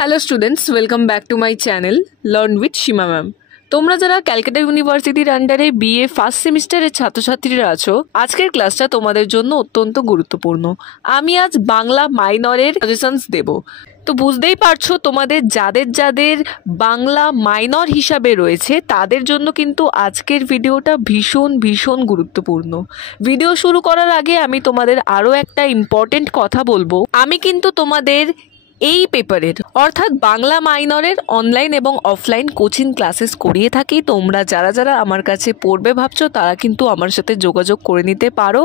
Hello students, welcome back to my channel learn with Seema ma'am. তোমরা যারা ক্যালকাটা ইউনিভার্সিটির আন্ডারে বিএ ফার্স্ট সেমিস্টারের ছাত্রছাত্রীরা আছো, আজকের ক্লাসটা তোমাদের জন্য অত্যন্ত গুরুত্বপূর্ণ। আমি আজ বাংলা মাইনরের সাজেশনস দেব। তো বুঝতেই পারছো, তোমাদের যাদের যাদের বাংলা মাইনর হিসাবে রয়েছে তাদের জন্য কিন্তু আজকের ভিডিওটা ভীষণ ভীষণ গুরুত্বপূর্ণ। ভিডিও শুরু করার আগে আমি তোমাদের আরও একটা ইম্পর্টেন্ট কথা বলবো। আমি কিন্তু তোমাদের এই পেপারের অর্থাৎ বাংলা মাইনরের অনলাইন এবং অফলাইন কোচিং ক্লাসেস করিয়ে থাকি। তোমরা যারা যারা আমার কাছে পড়বে ভাবছো তারা কিন্তু আমার সাথে যোগাযোগ করে নিতে পারো।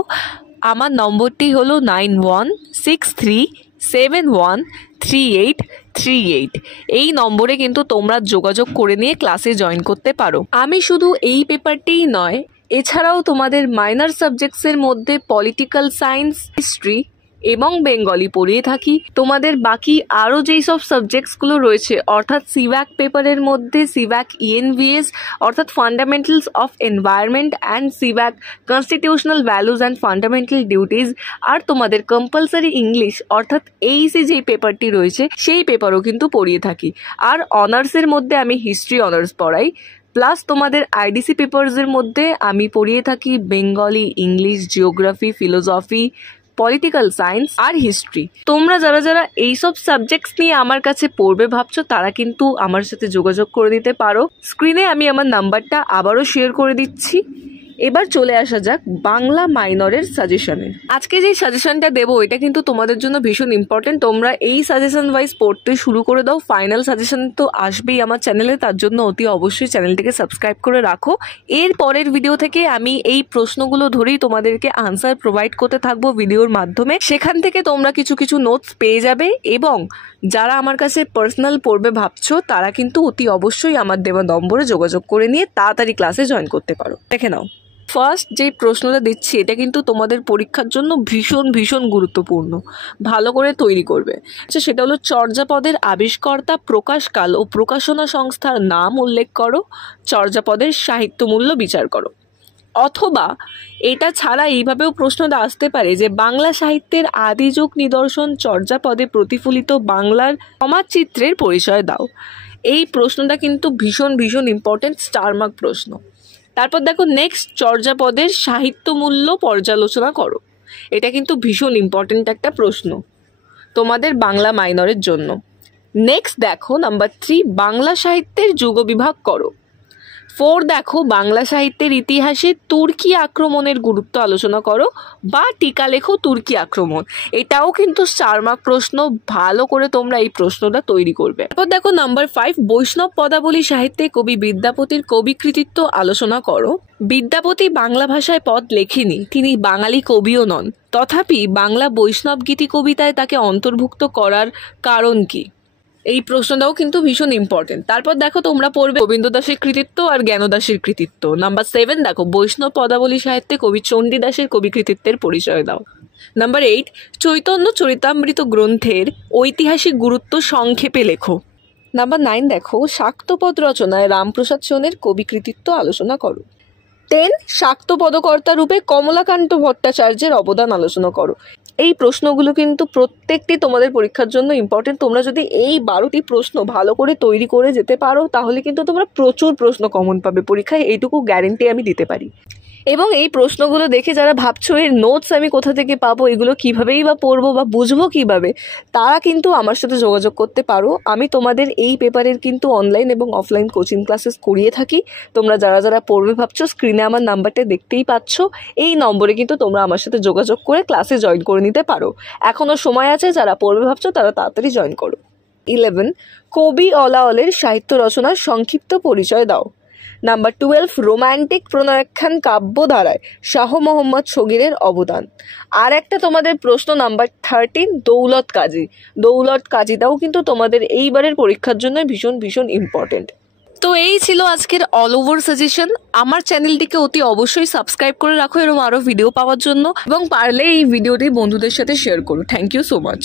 আমার নম্বরটি হলো 9163713838। এই নম্বরে কিন্তু তোমরা যোগাযোগ করে নিয়ে ক্লাসে জয়েন করতে পারো। আমি শুধু এই পেপারটিই নয়, এছাড়াও তোমাদের মাইনর সাবজেক্টসের মধ্যে পলিটিক্যাল সায়েন্স, হিস্ট্রি এবং বেঙ্গলি পড়িয়ে থাকি। তোমাদের বাকি আরও যেই সব সাবজেক্টসগুলো রয়েছে অর্থাৎ সিভ্যাক পেপারের মধ্যে সিভ্যাক ইএনভিএস অর্থাৎ fundamentals of environment and CVAC constitutional values and fundamental duties, আর তোমাদের কম্পালসারি ইংলিশ অর্থাৎ এইসি যেই পেপারটি রয়েছে সেই পেপারও কিন্তু পড়িয়ে থাকি। আর অনার্সের মধ্যে আমি হিস্ট্রি অনার্স পড়াই, প্লাস তোমাদের আইডিসি পেপারসের মধ্যে আমি পড়িয়ে থাকি Bengali, English, geography, philosophy, political science আর হিস্ট্রি। তোমরা যারা যারা এইসব সাবজেক্টস নিয়ে আমার কাছে পড়বে ভাবছো তারা কিন্তু আমার সাথে যোগাযোগ করে দিতে পারো। স্ক্রিনে আমি আমার নাম্বারটা আবারও শেয়ার করে দিচ্ছি। এবার চলে আসা যাক বাংলা মাইনরের সাজেশনে। আজকে যে সাজেশনটা দেবো এটা কিন্তু তোমাদের জন্য ভীষণ ইম্পর্টেন্ট। তোমরা এই সাজেশন ওয়াইজ পড়তে শুরু করে দাও। ফাইনাল সাজেশন তো আসবেই আমার চ্যানেলে, তার জন্য অতি অবশ্যই চ্যানেলটিকে সাবস্ক্রাইব করে রাখো। এর পরের ভিডিও থেকে আমি এই প্রশ্নগুলো ধরেই তোমাদেরকে আনসার প্রোভাইড করতে থাকবো ভিডিওর মাধ্যমে। সেখান থেকে তোমরা কিছু কিছু নোটস পেয়ে যাবে, এবং যারা আমার কাছে পার্সোনাল পড়বে ভাবছো তারা কিন্তু অতি অবশ্যই আমার দেওয়া নম্বরে যোগাযোগ করে নিয়ে তাড়াতাড়ি ক্লাসে জয়েন করতে পারো। দেখে নাও, ফার্স্ট যে প্রশ্নটা দিচ্ছি এটা কিন্তু তোমাদের পরীক্ষার জন্য ভীষণ ভীষণ গুরুত্বপূর্ণ, ভালো করে তৈরি করবে। আচ্ছা, সেটা হলো চর্যাপদের আবিষ্কর্তা, প্রকাশকাল ও প্রকাশনা সংস্থার নাম উল্লেখ করো, চর্যাপদের সাহিত্যমূল্য বিচার করো। অথবা এটা ছাড়া এইভাবেও প্রশ্নটা আসতে পারে যে বাংলা সাহিত্যের আদিযুগ নিদর্শন চর্যাপদে প্রতিফলিত বাংলার সমাজচিত্রের পরিচয় দাও। এই প্রশ্নটা কিন্তু ভীষণ ভীষণ ইম্পর্টেন্ট, স্টার মার্ক প্রশ্ন। তারপর দেখো, নেক্সট চর্যাপদের সাহিত্যমূল্য পর্যালোচনা করো। এটা কিন্তু ভীষণ ইম্পর্টেন্ট একটা প্রশ্ন তোমাদের বাংলা মাইনরের জন্য। নেক্সট দেখো নাম্বার 3, বাংলা সাহিত্যের যুগবিভাগ করো। 4 দেখো, বাংলা সাহিত্যের ইতিহাসে তুর্কি আক্রমণের গুরুত্ব আলোচনা করো বা টিকা লেখো তুর্কি আক্রমণ। এটাও কিন্তু 4 মার্ক প্রশ্ন, ভালো করে তোমরা এই প্রশ্নটা তৈরি করবে। তারপর দেখো নাম্বার 5, বৈষ্ণব পদাবলী সাহিত্যে কবি বিদ্যাপতির কবি কৃতিত্ব আলোচনা করো। বিদ্যাপতি বাংলা ভাষায় পদ লেখেনি, তিনি বাঙালি কবিও নন, তথাপি বাংলা বৈষ্ণব গীতি কবিতায় তাকে অন্তর্ভুক্ত করার কারণ কি? এই প্রশ্নটাও কিন্তু ভীষণ ইম্পর্টেন্ট। তারপর দেখো তোমরা পড়বে গোবিন্দ দাসের কৃতিত্ব আর জ্ঞান দাসের কৃতিত্ব। নাম্বার 7 দেখো, বৈষ্ণব পদাবলী সাহিত্যে কবি চণ্ডীদাসের কবি কৃতিত্বের পরিচয় দাও। নাম্বার 8, চৈতন্য চরিতামৃত গ্রন্থের ঐতিহাসিক গুরুত্ব সংক্ষেপে লেখো। নাম্বার 9 দেখো, শাক্তপদ রচনায় রামপ্রসাদ সেনের কবি কৃতিত্ব আলোচনা করো। 10, শাক্ত পদকর্তা রূপে কমলাকান্ত ভট্টাচার্যের অবদান আলোচনা করো। এই প্রশ্নগুলো কিন্তু প্রত্যেকটি তোমাদের পরীক্ষার জন্য ইম্পর্টেন্ট। তোমরা যদি এই 12টি প্রশ্ন ভালো করে তৈরি করে যেতে পারো তাহলে কিন্তু তোমরা প্রচুর প্রশ্ন কমন পাবে পরীক্ষায়, এইটুকু গ্যারেন্টি আমি দিতে পারি। এবং এই প্রশ্নগুলো দেখে যারা ভাবছো এর নোটস আমি কোথা থেকে পাবো, এগুলো কীভাবেই বা পড়বো বা বুঝবো কীভাবে, তারা কিন্তু আমার সাথে যোগাযোগ করতে পারো। আমি তোমাদের এই পেপারের কিন্তু অনলাইন এবং অফলাইন কোচিং ক্লাসেস করিয়ে থাকি। তোমরা যারা যারা পড়বে ভাবছো স্ক্রিনে আমার নাম্বারটা দেখতেই পাচ্ছ, এই নম্বরে কিন্তু তোমরা আমার সাথে যোগাযোগ করে ক্লাসে জয়েন করে নিতে পারো। এখনও সময় আছে, যারা পড়বে ভাবছো তারা তাড়াতাড়ি জয়েন করো। 11, কবি অলাওলের সাহিত্য রচনার সংক্ষিপ্ত পরিচয় দাও। নাম্বার 12, রোম্যান্টিক প্রণয়াখ্যান কাব্যধারায় শাহ মোহাম্মদ শগীরের অবদান। আর একটা তোমাদের প্রশ্ন নাম্বার 13, দৌলত কাজী। দৌলত কাজীটাও কিন্তু তোমাদের এইবারের পরীক্ষার জন্য ভীষণ ভীষণ ইম্পর্টেন্ট। তো এই ছিল আজকের অল ওভার সাজেশন। আমার চ্যানেলটিকে অতি অবশ্যই সাবস্ক্রাইব করে রাখো এরকম আরও ভিডিও পাওয়ার জন্য, এবং পারলে এই ভিডিওটি বন্ধুদের সাথে শেয়ার করো। Thank you so much.